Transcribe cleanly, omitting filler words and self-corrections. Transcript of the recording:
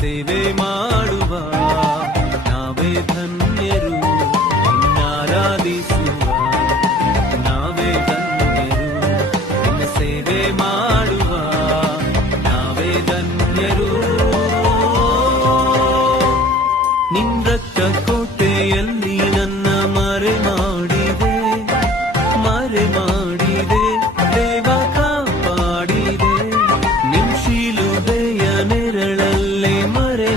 ಸೇವೆ ಮಾಡುವ ನಾವೇ ಧನ್ಯರು, ನಿನ್ನಾರಾಧಿಸುವ ನಾವೇ ಧನ್ಯರು, ನಿನ್ನ ಸೇವೆ ಮಾಡುವ ನಾವೇ ಧನ್ಯರು. ನಿನ್ನ ರಕ್ತ ಕೋಟೆಯಲ್ಲಿ ನನ್ನ ಮರೆ ಮಾಡಿದೆ, ಮರೆ ಮಾಡಿದೆ ದೇವ ಕಾಪಾಡಿದೆ, ನಿನ್ ಶಿಲುಬೆಯ ನೆರಳಲ್ಲೇ ಮರೆ